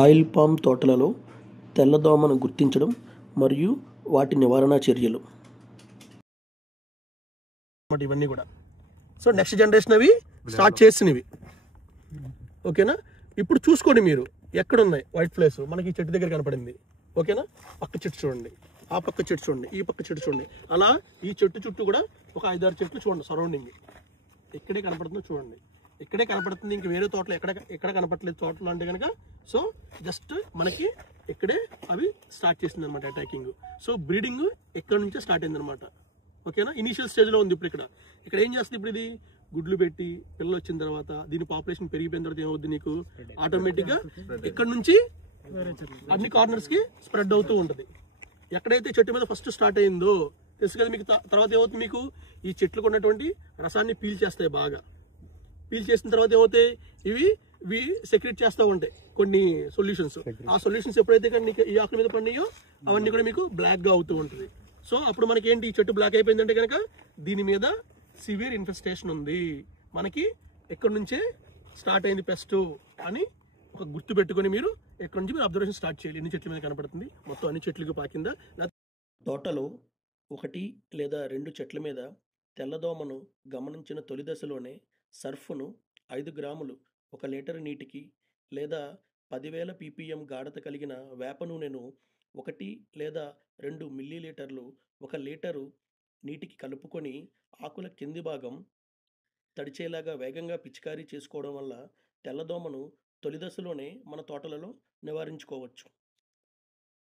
Oil palm తోటలలో తెల్లదోమను గుర్తించడం మరియు వాటి నివారణ చర్యలు. ఇవన్నీ కూడా సో నెక్స్ట్ జనరేషన్ అవి స్టార్ట్ చేసినవి. ఓకేనా, ఇప్పుడు చూసుకోండి మీరు ఎక్కడ ఉన్నాయి వైట్ ఫ్లైస్. మనకి ఈ చెట్టు దగ్గర కనపడింది. ఓకేనా, పక్క చెట్టు చూడండి, ఆ పక్క చెట్టు చూడండి, ఈ పక్క చెట్టు చూడండి. అలా ఈ చెట్టు చుట్టూ కూడా ఒక 5-6 చెట్లు చూడండి సరౌండింగ్. ఇక్కడే కనపడుతుందో చూడండి, ఇక్కడే కనపడుతుంది. ఇంక వేరే తోటలో ఎక్కడ కనపడలేదు తోటలో అంటే కనుక. సో జస్ట్ మనకి ఇక్కడే అవి స్టార్ట్ చేసింది అనమాట అటాకింగ్. సో బ్రీడింగ్ ఎక్కడ నుంచే స్టార్ట్ అయింది అనమాట. ఓకేనా, ఇనీషియల్ స్టేజ్లో ఉంది. ఇప్పుడు ఇక్కడ ఏం చేస్తుంది, ఇప్పుడు ఇది గుడ్లు పెట్టి పిల్లలు వచ్చిన తర్వాత దీని పాపులేషన్ పెరిగిపోయిన తర్వాత ఏమవుద్ది, నీకు ఆటోమేటిక్గా ఇక్కడ నుంచి అన్ని కార్నర్స్కి స్ప్రెడ్ అవుతూ ఉంటుంది. ఎక్కడైతే చెట్టు మీద ఫస్ట్ స్టార్ట్ అయిందో తెలుసు కదా మీకు. తర్వాత ఏమవుతుంది, మీకు ఈ చెట్లకు ఉన్నటువంటి రసాన్ని పీల్ చేస్తాయి. బాగా పీల్ చేసిన తర్వాత ఏమవుతాయి, ఇవి సెక్రెట్ చేస్తూ ఉంటాయి కొన్ని సొల్యూషన్స్. ఆ సొల్యూషన్స్ ఎప్పుడైతే కానీ ఈ ఆకుల మీద పడినాయో అవన్నీ కూడా మీకు బ్లాక్గా అవుతూ ఉంటుంది. సో అప్పుడు మనకి ఏంటి, ఈ చెట్టు బ్లాక్ అయిపోయిందంటే కనుక దీని మీద సివియర్ ఇన్ఫెస్టేషన్ ఉంది. మనకి ఎక్కడి నుంచే స్టార్ట్ అయింది పెస్ట్ అని ఒక గుర్తు పెట్టుకొని మీరు ఎక్కడి నుంచి మీరు అబ్జర్వేషన్ స్టార్ట్ చేయాలి. ఎన్ని చెట్ల మీద కనపడుతుంది, మొత్తం అన్ని చెట్లకు పాకిందా. తోటలో 1 లేదా 2 చెట్ల మీద తెల్లదోమను గమనించిన తొలి దశలోనే సర్ఫ్ను 5 గ్రాములు 1 లీటర్ నీటికి లేదా 10,000 ppm గాఢత కలిగిన వేప నూనెను 1 లేదా 2 మిల్లీలీటర్లు 1 లీటరు నీటికి కలుపుకొని ఆకుల కింది భాగం తడిచేలాగా వేగంగా పిచికారీ చేసుకోవడం వల్ల తెల్లదోమను తొలి దశలోనే మన తోటలలో నివారించుకోవచ్చు.